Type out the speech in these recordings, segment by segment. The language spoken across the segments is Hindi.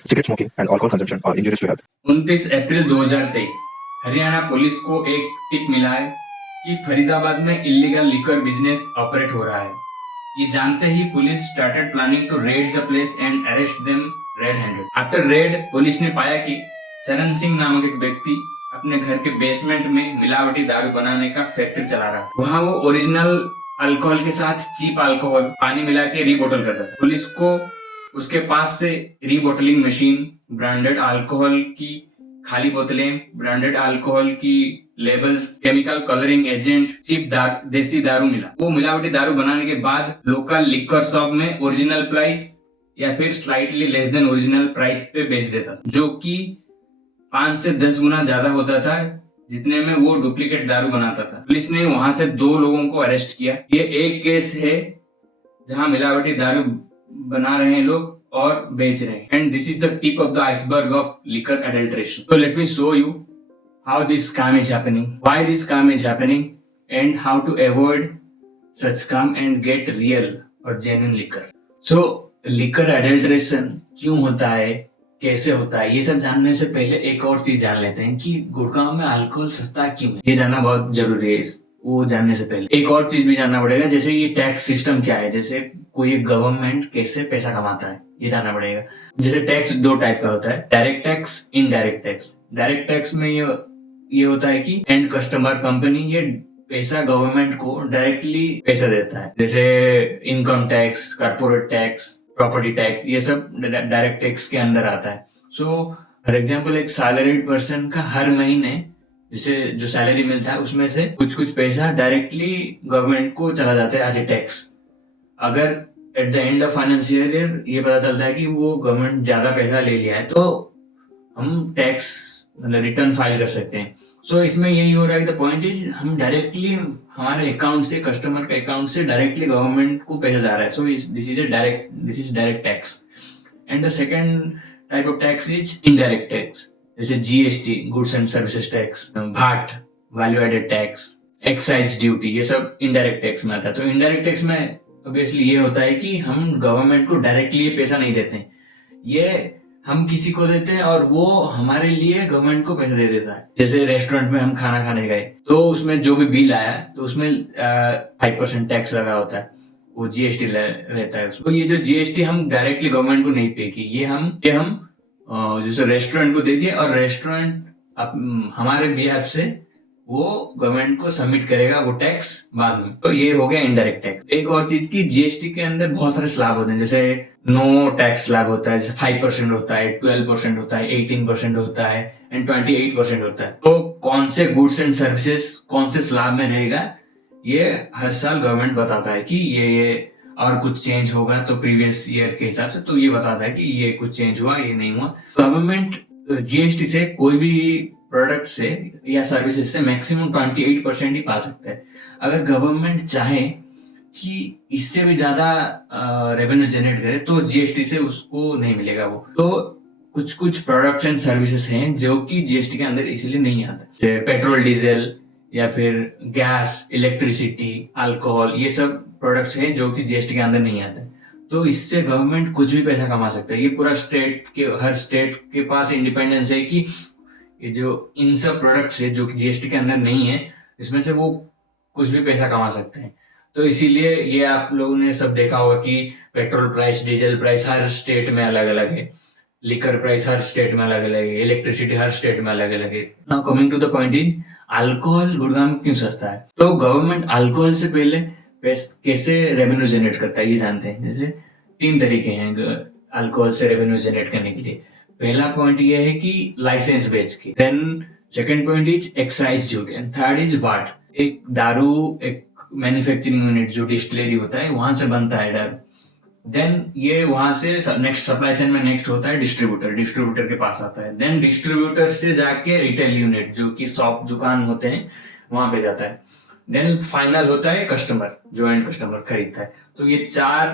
cigarette smoking and alcohol consumption are injurious to health. 29 April 2023 Haryana police को एक टिप मिला है कि फरीदाबाद में इलीगल लिकर बिजनेस ऑपरेट हो रहा है। ये जानते ही police started planning to raid the place and arrest them red handed. After raid police ने पाया कि चरण सिंह नामक एक व्यक्ति अपने घर के बेसमेंट में मिलावटी दारू बनाने का फैक्ट्री चला रहा था। वहाँ वो ओरिजिनल अल्कोहल के साथ चीप अल्कोहल पानी मिला के रीबोटल करता था। पुलिस को उसके पास से रीबोटलिंग मशीन, ब्रांडेड अल्कोहल की खाली बोतलें, ब्रांडेड अल्कोहल की labels, chemical colouring agent, cheap देसी दारू मिला। वो मिलावटी दारू बनाने के बाद लोकल लिकर शॉप में ओरिजिनल प्राइस या फिर slightly less than original price पे बेच देता था, जो कि 5 से 10 गुना ज्यादा होता था जितने में वो डुप्लीकेट दारू बनाता था। पुलिस ने वहां से 2 लोगों को अरेस्ट किया। ये एक केस है जहां मिलावटी दारू बना रहे हैं लोग और बेच रहे हैं। And this is the tip of the iceberg of liquor adulteration. So let me show you how this scam is happening, why this scam is happening, and how to avoid such scam and get real or genuine liquor. So liquor adulteration क्यों होता है, कैसे होता है, ये सब जानने से पहले एक और चीज जान लेते हैं कि गुड़गांव में अल्कोहल सस्ता क्यों है। ये जानना बहुत जरूरी है। वो जानने से पहले एक और चीज भी जानना पड़ेगा, जैसे ये टैक्स सिस्टम क्या है, जैसे कोई गवर्नमेंट कैसे पैसा कमाता है, ये जानना पड़ेगा। जैसे टैक्स 2 टाइप का होता है, direct tax, indirect tax. Direct tax में ये होता है कि एंड कस्टमर कंपनी ये पैसा गवर्नमेंट को डायरेक्टली पैसा देता है, जैसे income tax, corporate tax, property tax, ये सब डायरेक्ट टैक्स के अंदर आता है। सो फॉर एग्जाम्पल एक सैलरीड पर्सन का हर महीने जिसे जो सैलरी मिलता है उसमें से कुछ पैसा डायरेक्टली गवर्नमेंट को चला जाता है एज ए टैक्स। अगर eight the end of financial year ये पता चलता है कि वो गवर्नमेंट ज्यादा पैसा ले लिया है तो हम टैक्स मतलब रिटर्न फाइल कर सकते हैं। सो इसमें यही हो रहा है, द पॉइंट इज हम डायरेक्टली हमारे अकाउंट से, कस्टमर के अकाउंट से डायरेक्टली गवर्नमेंट को पैसा जा रहा है। So this is direct tax. And the second type of tax is indirect tax, जैसे GST, goods and services tax, VAT, value added tax, excise duty, ये सब इनडायरेक्ट टैक्स में आता है। तो इनडायरेक्ट टैक्स में ऑब्वियसली ये होता है कि हम गवर्नमेंट को डायरेक्टली ये पैसा नहीं देते हैं, ये हम किसी को देते हैं और वो हमारे लिए गवर्नमेंट को पैसा दे देता है। जैसे रेस्टोरेंट में हम खाना खाने गए तो उसमें जो भी बिल आया तो उसमें 5% टैक्स लगा होता है, वो जीएसटी रहता है। तो ये जो जीएसटी हम डायरेक्टली गवर्नमेंट को नहीं पे की, ये हम जैसे रेस्टोरेंट को दे दिया और रेस्टोरेंट हमारे बिहाफ से वो गवर्नमेंट को सबमिट करेगा वो टैक्स बाद में। तो ये हो गया इनडायरेक्ट टैक्स। एक और चीज की जीएसटी के अंदर बहुत सारे स्लैब होते हैं, जैसे नो टैक्स स्लैब होता है, जैसे 5% होता है, 12% होता है, 18% होता है एंड 28% होता है। तो कौन से गुड्स एंड सर्विसेज कौन से स्लैब में रहेगा ये हर साल गवर्नमेंट बताता है कि ये और कुछ चेंज होगा तो प्रीवियस ईयर के हिसाब से तो ये बताता है कि ये कुछ चेंज हुआ, ये नहीं हुआ। गवर्नमेंट जीएसटी से कोई भी प्रोडक्ट से या सर्विसेज से मैक्सिमम 28% ही पा सकता है। अगर गवर्नमेंट चाहे कि इससे भी ज्यादा रेवेन्यू जनरेट करे तो जीएसटी से उसको नहीं मिलेगा वो। तो कुछ प्रोडक्ट्स एंड सर्विसेज हैं जो कि जीएसटी के अंदर इसीलिए नहीं आता, जैसे पेट्रोल, डीजल या फिर गैस, इलेक्ट्रिसिटी, अल्कोहल, ये सब प्रोडक्ट्स हैं जो कि जीएसटी के अंदर नहीं आते। तो इससे गवर्नमेंट कुछ भी पैसा कमा सकता है। ये पूरा हर स्टेट के पास इंडिपेंडेंस है कि ये जो इन सब प्रोडक्ट्स है जो कि जीएसटी के अंदर नहीं है इसमें से वो कुछ भी पैसा कमा सकते हैं। तो इसीलिए ये आप लोगों ने सब देखा होगा कि पेट्रोल प्राइस, डीजल प्राइस हर स्टेट में अलग अलग है, लिकर प्राइस हर स्टेट में अलग अलग है, इलेक्ट्रिसिटी हर स्टेट में अलग अलग है। Now coming to the point is alcohol Gurgaon में क्यों सस्ता है। तो गवर्नमेंट अल्कोहल से पहले कैसे रेवेन्यू जनरेट करता है ये जानते हैं। जैसे 3 तरीके हैं अल्कोहल से रेवेन्यू जनरेट करने के लिए। पहला पॉइंट ये है कि लाइसेंस बेच के, then second point is excise duty and third is VAT. एक दारू, एक मैन्युफैक्चरिंग यूनिट जो डिस्टिलरी होता है वहां से बनता है दारू, देन ये वहां से नेक्स्ट सप्लाई चेन में नेक्स्ट होता है डिस्ट्रीब्यूटर के पास आता है, देन डिस्ट्रीब्यूटर से जाके रिटेल यूनिट जो कि शॉप, दुकान होते हैं वहां पे जाता है, देन फाइनल होता है कस्टमर, जो एंड कस्टमर खरीदता है। तो ये 4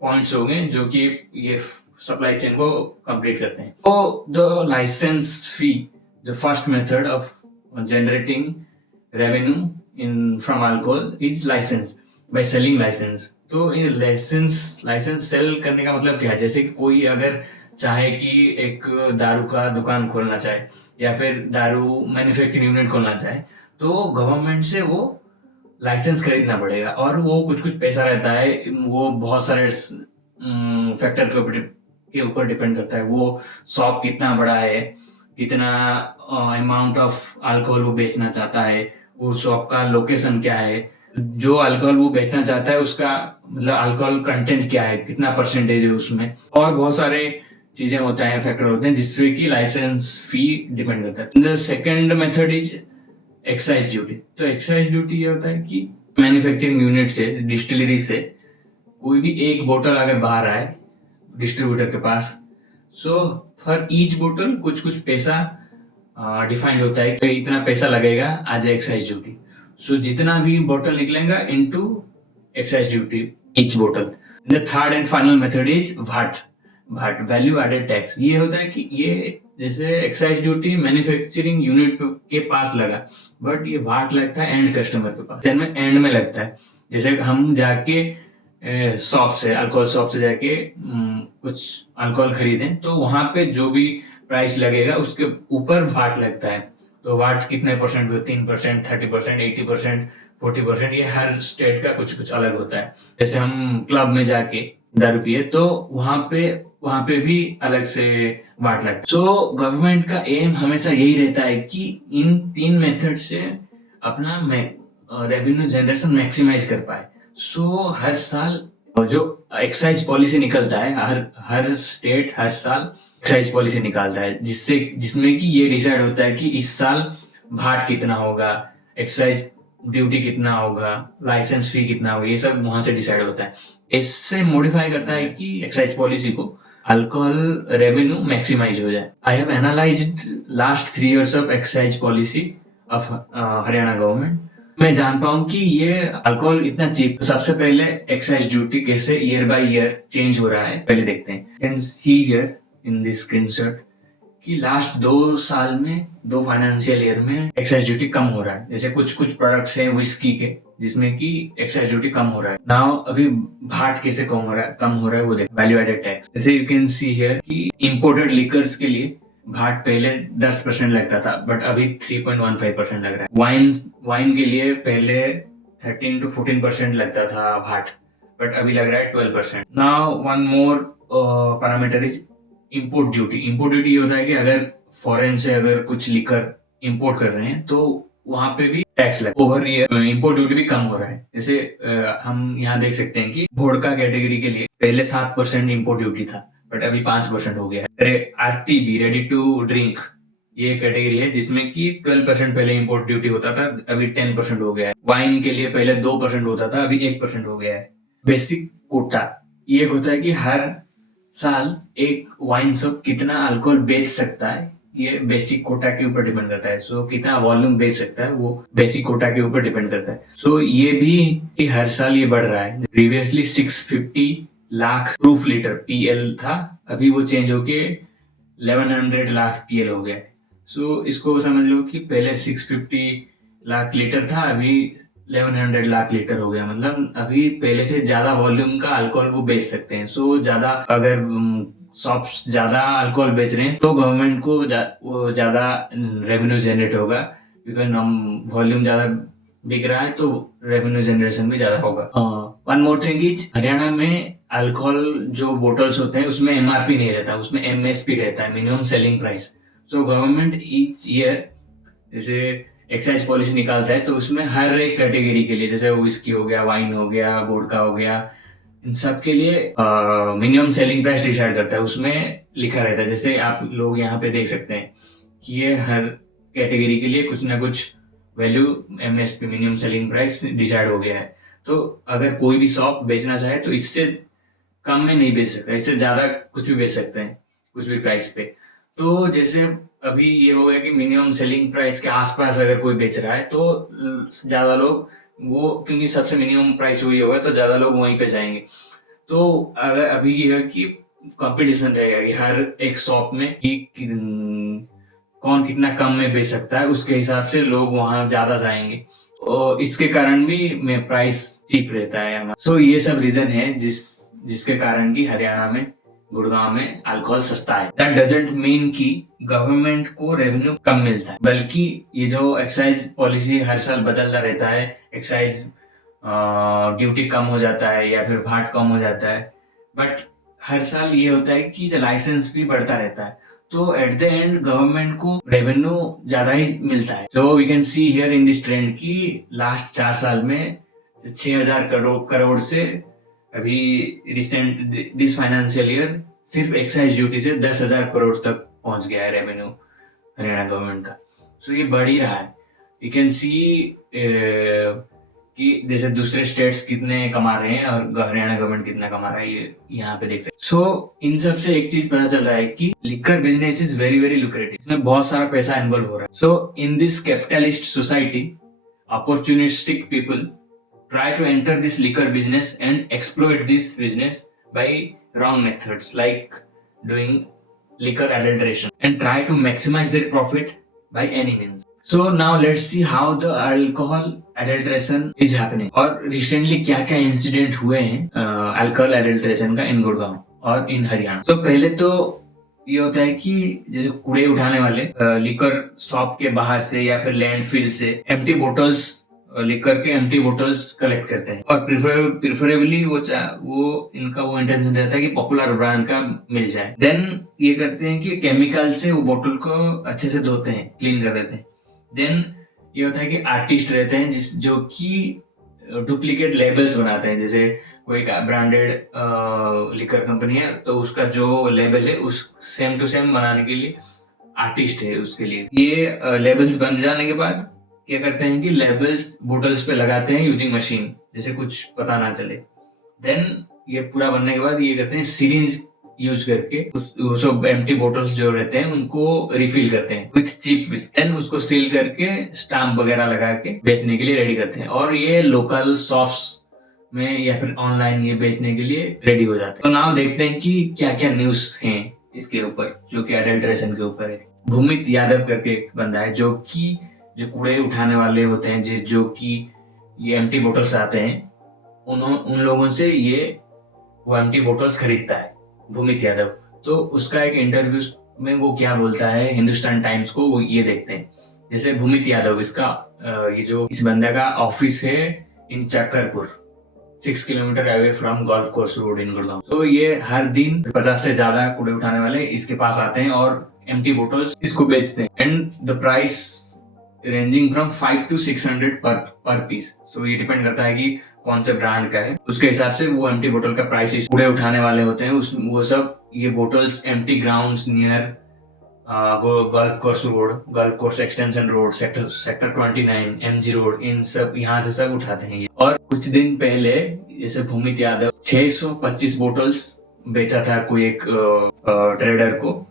पॉइंट्स हो गए जो कि ये सप्लाई चेन को कंप्लीट करते हैं। तो the licence fee, the first method of generating revenue in from alcohol is licence, by selling licence. तो ये लाइसेंस सेल करने का मतलब क्या है, जैसे कि कोई अगर चाहे कि एक दारू का दुकान खोलना चाहे या फिर दारू मैन्युफैक्चरिंग यूनिट खोलना चाहे, तो गवर्नमेंट से वो लाइसेंस खरीदना पड़ेगा और वो कुछ कुछ पैसा रहता है, वो बहुत सारे फैक्टर के ऊपर डिपेंड करता है। वो शॉप कितना बड़ा है, कितना अमाउंट ऑफ अल्कोहल वो बेचना चाहता है, वो शॉप का लोकेशन क्या है, जो अल्कोहल वो बेचना चाहता है उसका मतलब अल्कोहल कंटेंट क्या है, कितना परसेंटेज है उसमें, और बहुत सारे चीजें होता है, फैक्टर होते हैं जिससे कि लाइसेंस फी डिपेंड करता है। The second method is excise duty. तो एक्साइज ड्यूटी ये होता है कि मैन्युफैक्चरिंग यूनिट से, डिस्टिलरी से कोई भी एक बोतल अगर बाहर आए डिस्ट्रीब्यूटर के पास, सो फॉर ईच बोतल कुछ कुछ पैसा डिफाइंड होता है कि इतना पैसा लगेगा एज एक्साइज ड्यूटी। सो जितना भी बोतल निकलेगा इनटू एक्साइज ड्यूटी ईच बोतल। The third and final method is VAT. VAT value added tax. ये होता है कि ये जैसे एक्साइज ड्यूटी मैन्युफैक्चरिंग यूनिट के पास लगा, बट ये भाट लगता है एंड कस्टमर के पास, एंड में लगता है। जैसे हम जाके शॉप से, अल्कोहल शॉप से जाके कुछ अल्कोहल खरीदें तो वहां पे जो भी प्राइस लगेगा उसके ऊपर भाट लगता है। तो भाट कितने परसेंट हो, 3%, 30%, 80%, 40%, ये हर स्टेट का कुछ कुछ अलग होता है। जैसे हम क्लब में जाके दारू पिए तो वहां पे भी अलग से भाट लगता है। सो गवर्नमेंट का एम हमेशा यही रहता है कि इन 3 मेथड से अपना रेवेन्यू जनरेशन मैक्सिमाइज कर पाए। सो हर साल जो एक्साइज पॉलिसी निकलता है, हर स्टेट हर साल एक्साइज पॉलिसी निकालता है जिसमें कि ये डिसाइड होता है कि इस साल भाट कितना होगा, एक्साइज ड्यूटी कितना होगा, लाइसेंस फी कितना होगा, ये सब वहां से डिसाइड होता है। इससे मॉडिफाई करता है कि एक्साइज पॉलिसी को अल्कोहल रेवेन्यू मैक्सिमाइज हो जाए। I have analysed last 3 years of excise policy of Haryana government. मैं जानता हूँ कि ये अल्कोहल इतना चीप। सबसे पहले एक्साइज ड्यूटी कैसे ईयर बाय ईयर चेंज हो रहा है पहले देखते हैं। Can see here in this screenshot कि लास्ट 2 साल में, 2 फाइनेंशियल ईयर में एक्साइज ड्यूटी कम हो रहा है। जैसे कुछ कुछ प्रोडक्ट्स हैं विस्की के जिसमें कि एक्साइज ड्यूटी कम हो रहा है। नाउ अभी भाट कैसे कम हो रहा है वो देख, वैल्यू एडेड टैक्स। जैसे यू कैन सी हियर कि इंपोर्टेड लिकर्स के लिए भाट पहले 10% लगता था, बट अभी 3.15% लग रहा है। वाइन के लिए पहले 13 to 14% लगता था भाट, बट अभी लग रहा है 12%। Now one more parameter is import duty. Import duty ये होता है कि अगर फॉरेन से अगर कुछ लिकर इंपोर्ट कर रहे हैं तो वहां पे भी टैक्स लगता है। ओवर ईयर इंपोर्ट ड्यूटी भी कम हो रहा है। जैसे हम यहाँ देख सकते हैं कि वोडका कैटेगरी के लिए पहले 7% इंपोर्ट ड्यूटी था, बट अभी 5% हो गया है। आरटीबी रेडी टू ड्रिंक ये कैटेगरी है जिसमें कि 12% पहले इंपोर्ट ड्यूटी होता था, अभी 10% हो गया है। वाइन के लिए पहले 2% होता था, अभी 1% हो गया है। बेसिक कोटा ये होता है कि हर साल एक वाइन शॉप कितना अल्कोहल बेच सकता है, ये बेसिक कोटा के ऊपर डिपेंड करता है। सो कितना वॉल्यूम बेच सकता है वो बेसिक कोटा के ऊपर डिपेंड करता है। सो ये भी कि हर साल ये बढ़ रहा है। Previously 650 lakh proof litre PL था, अभी वो चेंज होके 1100 लाख पीएल हो गया है। सो इसको समझ लो कि पहले 650 लाख लीटर था, अभी 1100 लाख लीटर हो गया। मतलब अभी पहले से ज्यादा वॉल्यूम का अल्कोहल वो बेच सकते हैं। सो ज्यादा अगर शॉप्स ज्यादा अल्कोहल बेच रहे हैं तो गवर्नमेंट को ज्यादा रेवेन्यू जनरेट होगा, बिकॉज वॉल्यूम ज्यादा बिक रहा है तो रेवेन्यू जनरेशन भी ज्यादा होगा। One more thing is Haryana में अल्कोहल जो बोटल्स होते हैं उसमें एमआरपी नहीं रहता, उसमें एमएसपी रहता है, minimum selling price. So government each year जैसे एक्साइज पॉलिसी निकालता है तो उसमें हर एक कैटेगरी के लिए, जैसे विस्की हो गया, वाइन हो गया, वोडका हो गया, इन सब के लिए मिनिमम सेलिंग प्राइस डिसाइड करता है। उसमें लिखा रहता है, जैसे आप लोग यहाँ पे देख सकते हैं कि ये हर कैटेगरी के लिए कुछ ना कुछ value MSP minimum selling price decide हो गया है। तो अगर कोई भी शॉप बेचना चाहे तो इससे कम में नहीं बेच सकता, इससे ज्यादा कुछ भी बेच सकते हैं कुछ भी प्राइस पे। तो जैसे अभी ये हो गया कि मिनिमम सेलिंग प्राइस के आसपास अगर कोई बेच रहा है तो ज्यादा लोग वो, क्योंकि सबसे मिनिमम प्राइस वही होगा तो ज्यादा लोग वहीं पे जाएंगे। तो अगर अभी ये है कि कंपटीशन रहेगा कि हर एक शॉप में कि कौन कितना कम में बेच सकता है, उसके हिसाब से लोग वहां ज्यादा जाएंगे और इसके कारण भी प्राइस चीप रहता है हमारा। सो ये सब रीजन है जिसके कारण कि हरियाणा में गुड़गांव में अल्कोहल सस्ता है। दैट डजंट मीन कि गवर्नमेंट को रेवेन्यू कम मिलता है, बल्कि ये जो एक्साइज पॉलिसी हर साल बदलता रहता है, एक्साइज ड्यूटी कम हो जाता है या फिर भाट कम हो जाता है, बट हर साल ये होता है कि लाइसेंस भी बढ़ता रहता है, तो एट द एंड गवर्नमेंट को रेवेन्यू ज्यादा ही मिलता है। So we can see here in this trend कि लास्ट 4 साल में 6,000 करोड़ से अभी रिसेंट दिस फाइनेंशियल ईयर सिर्फ एक्साइज ड्यूटी से 10,000 करोड़ तक पहुंच गया है रेवेन्यू हरियाणा गवर्नमेंट का। सो ये बढ़ ही रहा है। यू कैन सी कि जैसे दूसरे स्टेट्स कितने कमा रहे हैं और हरियाणा गवर्नमेंट कितना कमा रहा है, ये यहाँ पे देख सकते। सो इन सब से एक चीज पता चल रहा है कि liquor business is very very lucrative, इसमें बहुत सारा पैसा इन्वॉल्व हो रहा है। So in this capitalist society, opportunistic people try to enter this liquor business and exploit this business by wrong methods like doing liquor adulteration and try to maximize their profit by any means. So now let's see how the alcohol adulteration is happening और recently क्या क्या इंसिडेंट हुए हैं अल्कोहल एडल्ट्रेशन का इन गुड़गांव और इन हरियाणा। तो पहले तो ये होता है कि जैसे कूड़े उठाने वाले लिकर शॉप के बाहर से या फिर लैंडफिल से एम्प्टी बोटल्स, लिकर के एम्प्टी बोटल्स कलेक्ट करते हैं और प्रिफरेबली वो इनका वो इंटेंशन रहता है कि पॉपुलर ब्रांड का मिल जाए। देन ये करते हैं कि केमिकल से वो बोतल को अच्छे से धोते हैं, क्लीन कर देते हैं। देन ये होता है कि आर्टिस्ट रहते हैं जो कि डुप्लीकेट लेबल्स बनाते हैं। जैसे कोई ब्रांडेड लिकर कंपनी है तो उसका जो लेबल है उस सेम टू सेम बनाने के लिए आर्टिस्ट है उसके लिए। ये लेबल्स बन जाने के बाद क्या करते हैं कि लेबल्स बोटल्स पे लगाते हैं यूजिंग मशीन, जैसे कुछ पता ना चले। देन ये पूरा बनने के बाद ये करते हैं सिरिंज यूज करके वो सब एम्प्टी बोटल्स जो रहते हैं उनको रिफिल करते हैं विथ चीप विस्क। देन उसको सील करके स्टाम्प वगैरह लगा के बेचने के लिए रेडी करते हैं और ये लोकल शॉप्स में या फिर ऑनलाइन ये बेचने के लिए रेडी हो जाते हैं। तो नाउ देखते हैं कि क्या क्या न्यूज हैं इसके ऊपर, जो कि एडल्ट्रेशन के ऊपर है। भूमित यादव करके एक बंदा है जो कूड़े उठाने वाले होते हैं, जो कि ये एम्प्टी बोटल्स आते हैं, उन लोगों से ये वो एम्प्टी बोटल्स खरीदता है भूमित यादव। तो उसका एक इंटरव्यू में वो क्या बोलता है हिंदुस्तान टाइम्स को, वो ये देखते हैं। जैसे भूमित यादव, इसका ये जो इस बंदे का ऑफिस है in Chakkarpur, 6 kilometre away from golf course road in Gurgaon. तो ये हर दिन 50 से ज्यादा कूड़े उठाने वाले इसके पास आते हैं और एम्प्टी बोटल्स इसको बेचते हैं। And the price ranging from 5 to 600 पर पीस। सो ये डिपेंड करता है कि कौन से ब्रांड का है, उसके हिसाब से वो एम्प्टी बोतल का प्राइस कूड़े उठाने वाले होते हैं वो सब ये bottles empty grounds near golf course road, golf course extension road, sector 29, MG road, इन सब यहाँ से सब उठाते हैं। और कुछ दिन पहले जैसे भूमित यादव 625 बोटल्स बेचा था कोई एक ट्रेडर को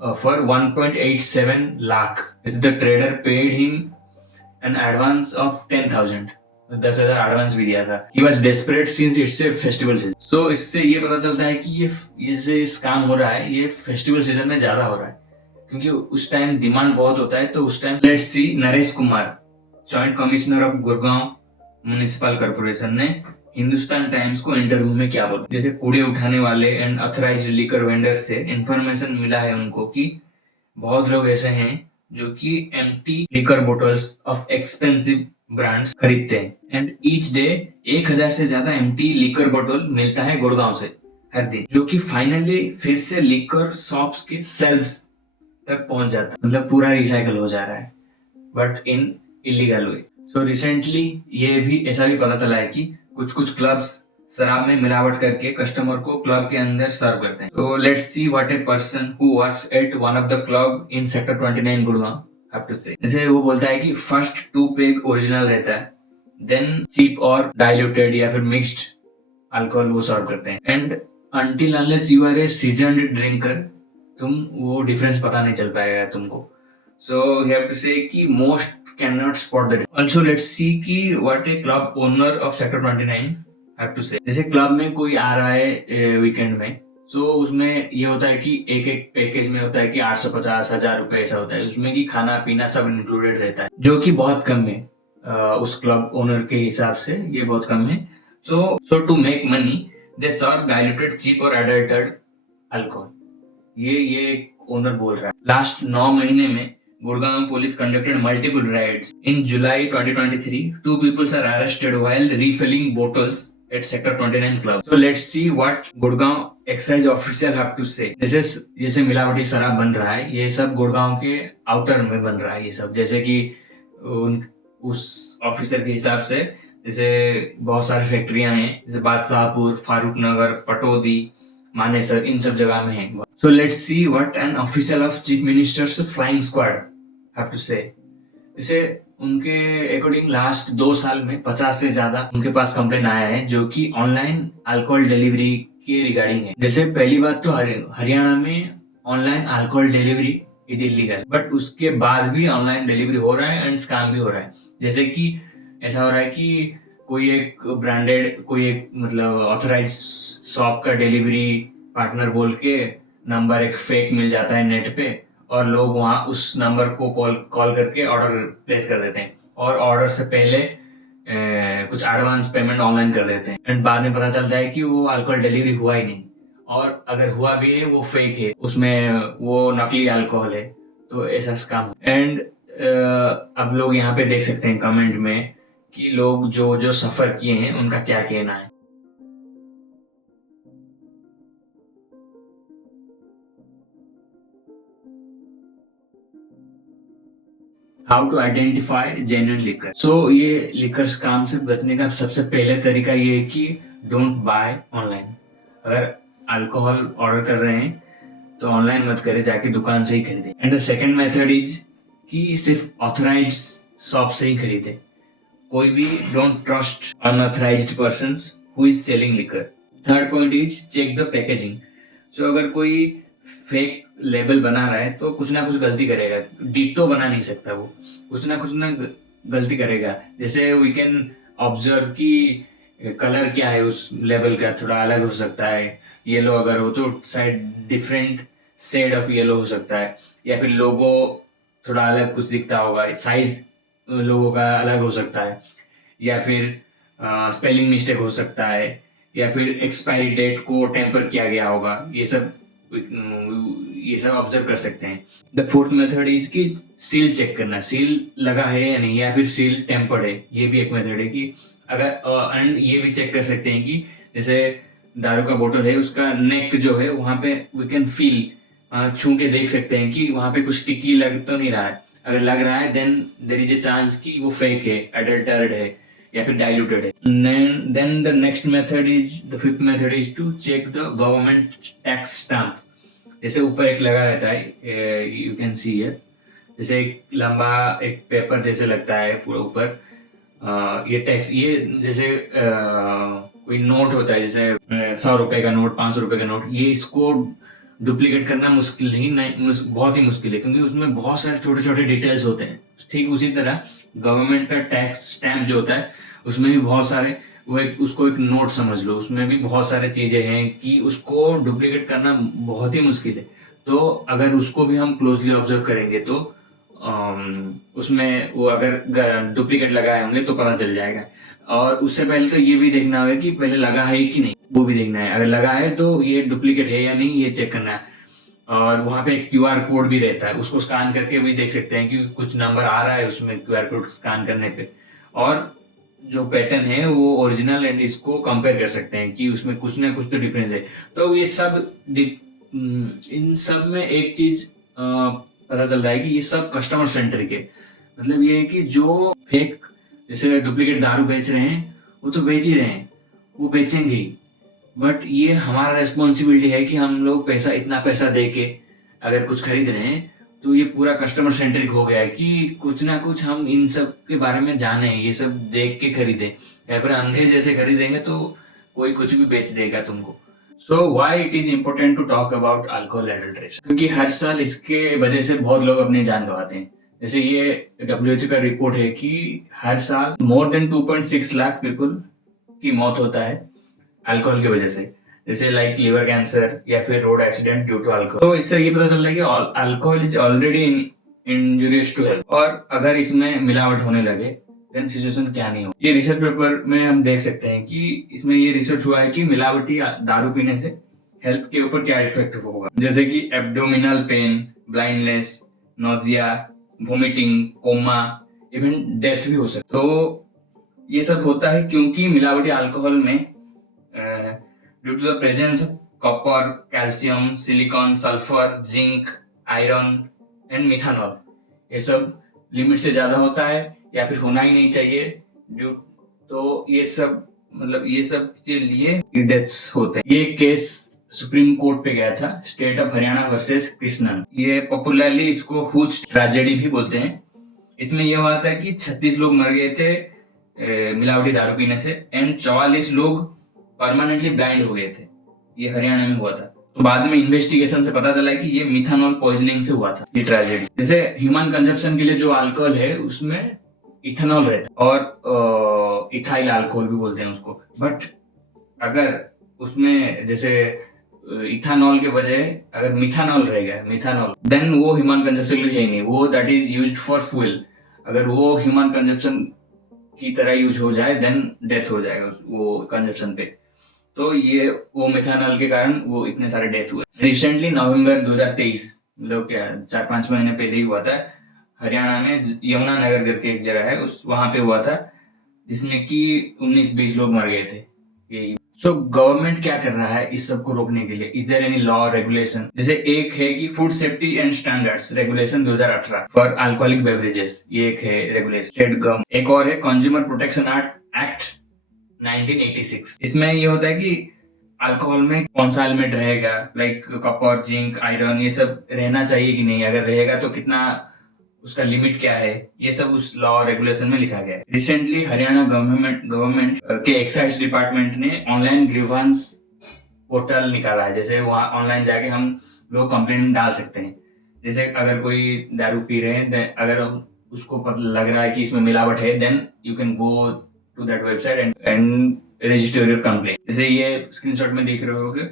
for 1.87 lakh. The trader paid him an advance of 10,000, 10,000 advance भी दिया था। He was desperate since it's a festival season. So इससे ये पता चलता है कि ये से स्कैम हो रहा है, ये फेस्टिवल सीजन में ज्यादा हो रहा है क्योंकि उस टाइम डिमांड बहुत होता है। तो उस time let's see Naresh Kumar, joint commissioner of Gurgaon municipal corporation, ने हिंदुस्तान टाइम्स को इंटरव्यू में क्या बोला। जैसे कूड़े उठाने वाले एंड ऑथराइज्ड लिकर वेंडर्स से इंफॉर्मेशन मिला है उनको कि बहुत लोग ऐसे हैं जो कि empty liquor bottles of expensive brands खरीदते हैं एंड ईच डे 1,000 से ज्यादा एम्प्टी लिकर बोतल मिलता है गुड़गांव से हर दिन, जो कि फाइनली फिर से लिकर शॉप्स के सेल्फ्स तक पहुंच जाता है। मतलब पूरा रिसाइकल हो जा रहा है but in illegal way. So recently ये भी ऐसा भी पता चला है कि कुछ क्लब्स शराब में मिलावट करके कस्टमर को क्लब के अंदर सर्व करते हैं। तो let's see what a person who works at one of the club in sector 29 Gurgaon have to say. जैसे वो बोलता है कि फर्स्ट 2 पेग ओरिजिनल रहता है, देन चीप और डाइल्यूटेड या फिर मिक्स्ड अल्कोहल वो सर्व करते हैं and until unless you are a seasoned drinker तुम वो डिफरेंस पता नहीं चल पाएगा तुमको। So you have to say कि most can not spot the. Also let's see कि what a club owner of sector 29 have to say. जैसे क्लब में कोई आ रहा है वीकेंड में, सो उसमें ये होता है कि एक पैकेज में होता है कि 850 1000 रुपए ऐसा होता है, उसमें कि खाना पीना सब इंक्लूडेड रहता है, जो कि बहुत कम है उस क्लब ओनर के हिसाब से, ये बहुत कम है। So to make money they serve diluted cheap और एडल्टेड अल्कोहल। ये ओनर बोल रहा है। लास्ट 9 महीने में Gurgaon police conducted multiple raids. In July 2023, 2 people are arrested while refilling bottles at Sector 29 Club. So let's see what Gurgaon excise official have to say. जैसे मिलावटी शराब बन रहा है, ये सब गुड़गांव के आउटर में बन रहा है ये सब। जैसे कि उस ऑफिसर के हिसाब से जैसे बहुत सारी फैक्ट्रियां हैं, जैसे बादशाहपुर, फारूक नगर, पटौदी, मानेसर, इन सब जगह में है। So let's see what an official of Chief Minister's flying squad have to say. इसे उनके अकॉर्डिंग लास्ट 2 साल में 50 से ज्यादा उनके पास कंप्लेन आया है जो कि ऑनलाइन अल्कोहल डिलीवरी के रिगार्डिंग है। जैसे पहली बात तो हरियाणा में online alcohol delivery is illegal, but उसके बाद भी ऑनलाइन डिलीवरी हो रहा है एंड स्कैम भी हो रहा है। जैसे कि ऐसा हो रहा है कि कोई एक ब्रांडेड, कोई एक मतलब ऑथराइज शॉप का डिलीवरी पार्टनर बोल के नंबर एक फेक मिल जाता है नेट पे, और लोग वहाँ उस नंबर को कॉल करके ऑर्डर प्लेस कर देते हैं, और ऑर्डर से पहले कुछ एडवांस पेमेंट ऑनलाइन कर देते हैं, एंड बाद में पता चलता है कि वो अल्कोहल डिलीवरी हुआ ही नहीं, और अगर हुआ भी है वो फेक है, उसमें वो नकली अल्कोहल है। तो ऐसा स्कैम। एंड अब लोग यहाँ पे देख सकते हैं कमेंट में कि लोग जो सफर किए हैं उनका क्या कहना है। How to identify genuine liquor. So ये लिकर स्कैम से बचने का सबसे पहले तरीका ये है कि डोंट बाय ऑनलाइन। अगर अल्कोहल ऑर्डर कर रहे हैं तो ऑनलाइन मत करें, जाके दुकान से ही खरीदें। And the second method is कि सिर्फ ऑथराइज्ड शॉप से ही खरीदें। कोई भी don't trust unauthorised persons who is selling liquor. Third point is check the packaging. So अगर कोई फेक लेबल बना रहा है तो कुछ ना कुछ गलती करेगा, डिटो बना नहीं सकता, वो कुछ ना गलती करेगा। जैसे वी कैन ऑब्जर्व कि कलर क्या है उस लेबल का, थोड़ा अलग हो सकता है। येलो अगर हो तो शायद डिफरेंट शेड ऑफ येलो हो सकता है, या फिर लोगो थोड़ा अलग कुछ दिखता होगा, साइज लोगों का अलग हो सकता है, या फिर स्पेलिंग मिस्टेक हो सकता है, या फिर एक्सपायरी डेट को टेम्पर किया गया होगा। ये सब ऑब्जर्व कर सकते हैं। द फोर्थ मेथड इज कि सील चेक करना, सील लगा है या नहीं, या फिर सील टेम्पर्ड है। ये भी एक मेथड है कि अगर एंड ये भी चेक कर सकते हैं कि जैसे दारू का बोतल है, उसका नेक जो है वहाँ पे वी कैन फील, छू के देख सकते हैं कि वहाँ पे कुछ टिकी लग तो नहीं रहा है। अगर लग रहा है then there is a chance कि वो फेक है, एडल्टर्ड है, या फिर डाइल्यूटेड है। Then the next method is, the fifth method is to check the government tax stamp. जैसे ऊपर एक लगा रहता है, यू कैन सी हियर, जैसे एक लंबा एक पेपर जैसे लगता है पूरा ऊपर, ये टैक्स, ये जैसे कोई नोट होता है, जैसे 100 रुपए का नोट, 500 रुपए का नोट, ये इसको डुप्लीकेट करना मुश्किल नहीं, बहुत ही मुश्किल है, क्योंकि उसमें बहुत सारे छोटे छोटे डिटेल्स होते हैं। ठीक उसी तरह गवर्नमेंट का टैक्स स्टैम्प जो होता है उसमें भी बहुत सारे, उसको एक नोट समझ लो, उसमें भी बहुत सारे चीजें हैं कि उसको डुप्लीकेट करना बहुत ही मुश्किल है। तो अगर उसको भी हम क्लोजली ऑब्जर्व करेंगे तो उसमें वो अगर डुप्लीकेट लगाए होंगे तो पता चल जाएगा। और उससे पहले तो ये भी देखना होगा कि पहले लगा है कि नहीं, वो भी देखना है। अगर लगा है तो ये डुप्लीकेट है या नहीं, ये चेक करना है। और वहाँ पे एक QR कोड भी रहता है, उसको स्कैन करके भी देख सकते हैं कि कुछ नंबर आ रहा है उसमें QR कोड स्कैन करने पे, और जो पैटर्न है वो ओरिजिनल एंड इसको कंपेयर कर सकते हैं कि उसमें कुछ ना कुछ तो डिफरेंस है। तो ये सब इन सब में एक चीज पता चल रहा है कि ये सब कस्टमर सेंट्रिक है। मतलब ये है कि जो फेक जैसे डुप्लीकेट दारू बेच रहे हैं वो तो बेच ही रहे हैं, वो बेचेंगे ही, बट ये हमारा रेस्पॉन्सिबिलिटी है कि हम लोग इतना पैसा दे के अगर कुछ खरीद रहे हैं तो ये पूरा कस्टमर सेंट्रिक हो गया है कि कुछ ना कुछ हम इन सब के बारे में जाने, ये सब देख के खरीदें, या फिर अंधे जैसे खरीदेंगे तो कोई कुछ भी बेच देगा तुमको। So why it is important to talk about alcohol adulteration, क्योंकि हर साल इसके वजह से बहुत लोग अपनी जान गंवाते हैं। जैसे ये WHO का रिपोर्ट है कि हर साल मोर देन 2.6 लाख पीपल की मौत होता है अल्कोहल की वजह से, जैसे लाइक लिवर कैंसर या फिर road accident due to alcohol. तो इससे ये पता चल रहा है कि alcohol is already injurious to health, और अगर इसमें मिलावट होने लगे देन सिचुएशन क्या नहीं हो। ये रिसर्च पेपर में हम देख सकते हैं कि इसमें ये रिसर्च हुआ है कि मिलावटी दारू पीने से हेल्थ के ऊपर क्या इफेक्ट होगा, जैसे कि abdominal pain, blindness, nausea, vomiting, coma, even death भी हो सकती है। तो ये सब होता है क्योंकि मिलावटी अल्कोहल में due to the presence of copper, calcium, silicon, sulphur, zinc, iron and methanol, ये सब लिमिट से ज्यादा होता है या फिर होना ही नहीं चाहिए। तो ये सब के लिए डेथ्स होते हैं। ये केस सुप्रीम कोर्ट पे गया था, state of Haryana versus Krishnan. ये पॉपुलरली इसको हुच ट्रेजेडी भी बोलते हैं। इसमें यह हुआ था कि 36 लोग मर गए थे मिलावटी दारू पीने से एंड 44 लोग परमानेंटली ब्लाइंड हो गए थे। ये हरियाणा में हुआ था। तो बाद में इन्वेस्टिगेशन से पता चला कि ये मिथानॉल पॉइजनिंग से हुआ था ये ट्रेजेडी। जैसे ह्यूमन कंजप्शन के लिए जो अल्कोहल है उसमें इथेनॉल रहता है और इथाइल अल्कोहल भी बोलते हैं उसको। बट अगर उसमें जैसे इथेनॉल के बजाय अगर मिथानॉल रह गया, मिथानॉल, देन वो ह्यूमन कंजप्शन के लिए है नहीं, वो that is used for fuel. अगर वो ह्यूमन कंजप्शन की तरह यूज हो जाए देन डेथ हो जाएगा वो कंजप्शन पे। तो ये वो मिथानॉल के कारण वो इतने सारे डेथ हुए। रिसेंटली नवंबर 2023, मतलब क्या 4-5 महीने पहले ही हुआ था, हरियाणा में यमुना नगर करके एक जगह है, उस वहां पे हुआ था, जिसमें कि 19-20 लोग मर गए थे। यही सो गवर्नमेंट क्या कर रहा है इस सब को रोकने के लिए? Is there any law regulation? जैसे एक है कि food safety and standards regulation 2018 for alcoholic beverages, ये एक है रेगुलेशन स्टेट गवर्नमेंट। एक और है कंज्यूमर प्रोटेक्शन एक्ट 1986। इसमें ये होता है कि अल्कोहल में कौन सा एलिमेंट रहेगा, लाइक कॉपर, जिंक, आयरन, ये सब रहना चाहिए कि नहीं, अगर रहेगा तो कितना, उसका लिमिट क्या है, ये सब उस लॉ रेगुलेशन में लिखा गया है। रिसेंटली हरियाणा गवर्नमेंट के एक्साइज डिपार्टमेंट ने ऑनलाइन ग्रीवांस पोर्टल निकाला है। जैसे वहाँ ऑनलाइन जाके हम लोग कंप्लेंट डाल सकते हैं। जैसे अगर कोई दारू पी रहे हैं, अगर उसको पता लग रहा है कि इसमें मिलावट है, then you can go to that website and register your complaint. जैसे ये स्क्रीनशॉट में देख रहे होगे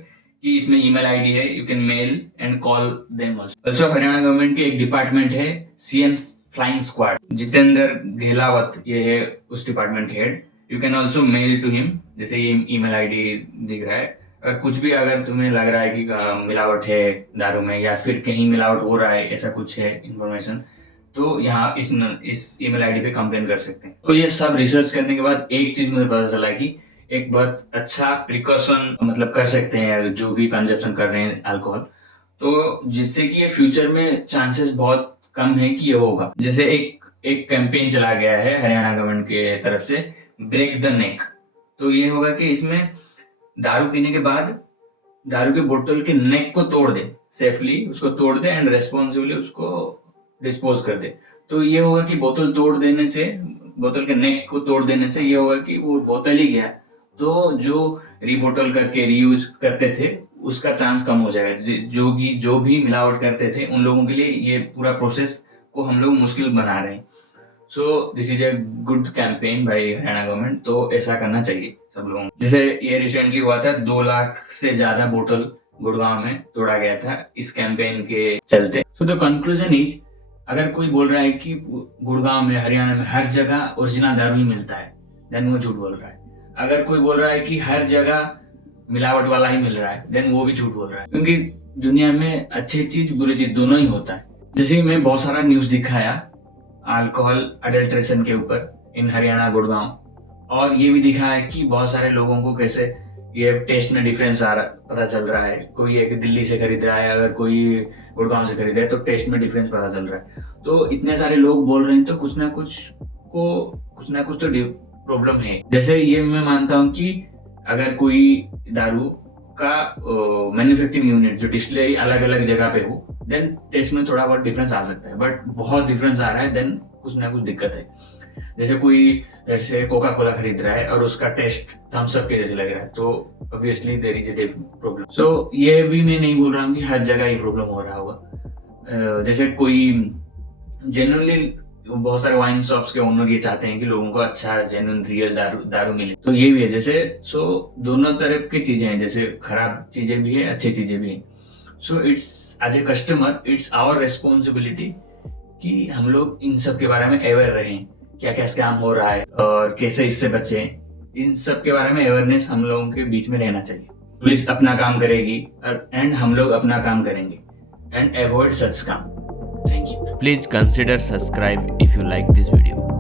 कि इसमें ईमेल आईडी है, you can mail and call them also. Haryana government के एक डिपार्टमेंट है CM's flying squad, Jitendra Ghelawat ये है उस डिपार्टमेंट के head. You can also mail to him, जैसे ये ईमेल आईडी दिख रहा है। और कुछ भी अगर तुम्हें लग रहा है कि मिलावट है दारू में या फिर कहीं मिलावट हो रहा है, ऐसा कुछ है इंफॉर्मेशन, तो यहाँ इस ईमेल आईडी पे कंप्लेन कर सकते हैं। तो ये सब रिसर्च करने के बाद एक चीज मुझे पता चला कि एक बहुत अच्छा प्रिकॉशन मतलब कर सकते हैं जो भी कंजप्शन कर रहे हैं अल्कोहल, तो जिससे कि ये फ्यूचर में चांसेस बहुत कम है कि ये होगा। जैसे एक कैंपेन चला गया है हरियाणा गवर्नमेंट के तरफ से, ब्रेक द नेक। तो ये होगा कि इसमें दारू पीने के बाद दारू के बोतल के नेक को तोड़ दे, सेफली उसको तोड़ दे एंड रेस्पॉन्सिबली उसको डिस्पोज कर दे। तो ये होगा कि बोतल तोड़ देने से, बोतल के नेक को तोड़ देने से ये होगा कि वो बोतल ही गया, तो जो रीबोटल करके रीयूज करते थे उसका चांस कम हो जाएगा। जो भी मिलावट करते थे उन लोगों के लिए ये पूरा प्रोसेस को हम लोग मुश्किल बना रहे हैं। So this is a good campaign by Haryana government, तो ऐसा करना चाहिए सब लोगों को। जैसे ये रिसेंटली हुआ था, 2 लाख से ज्यादा बोतल गुड़गांव में तोड़ा गया था इस कैंपेन के चलते। सो द कंक्लूजन इज, अगर कोई बोल रहा है कि गुड़गांव में, हरियाणा में हर जगह ओरिजिनल दारू ही मिलता है, देन वो झूठ बोल रहा है। अगर कोई बोल रहा है कि हर जगह मिलावट वाला ही मिल रहा है, देन वो भी झूठ बोल रहा है। क्योंकि दुनिया में अच्छी चीज बुरी चीज दोनों ही होता है। जैसे मैं बहुत सारा न्यूज दिखाया अल्कोहल अडल्ट्रेशन के ऊपर इन हरियाणा गुड़गांव, और ये भी दिखाया कि बहुत सारे लोगों को कैसे ये टेस्ट में डिफरेंस पता चल रहा है। कोई एक दिल्ली से खरीद रहा है, अगर कोई गुड़गांव से खरीद रहा है, तो टेस्ट में डिफरेंस पता चल रहा है। तो इतने सारे लोग बोल रहे हैं, तो कुछ ना कुछ तो प्रॉब्लम है। जैसे ये मैं मानता हूँ कि अगर कोई दारू का मैन्युफैक्चरिंग यूनिट जो डिस्टिलरी अलग अलग जगह पे हो, देन टेस्ट में थोड़ा बहुत डिफरेंस आ सकता है। बट बहुत डिफरेंस आ रहा है, देन कुछ ना कुछ दिक्कत है। जैसे कोई जैसे कोका कोला खरीद रहा है और उसका टेस्ट थम्स अप के जैसे लग रहा है, तो obviously there is a problem. So ये भी मैं नहीं बोल रहा हूँ कि हर जगह ही प्रॉब्लम हो रहा होगा। जैसे कोई जेन्युइनली, बहुत सारे वाइन शॉप्स के ओनर ये चाहते हैं कि लोगों को अच्छा जेन्युइन रियल दारू मिले, तो ये भी है। जैसे दोनों तरफ की चीजें हैं, जैसे खराब चीजें भी है, अच्छी चीजें भी है। So it's as a customer, it's our responsibility कि हम लोग इन सब के बारे में अवेयर रहें, क्या क्या स्कैम हो रहा है और कैसे इससे बचें। इन सब के बारे में अवेयरनेस हम लोगों के बीच में रहना चाहिए। पुलिस अपना काम करेगी एंड हम लोग अपना काम करेंगे एंड अवॉइड सच काम. Thank you. Please consider subscribe if you like this video.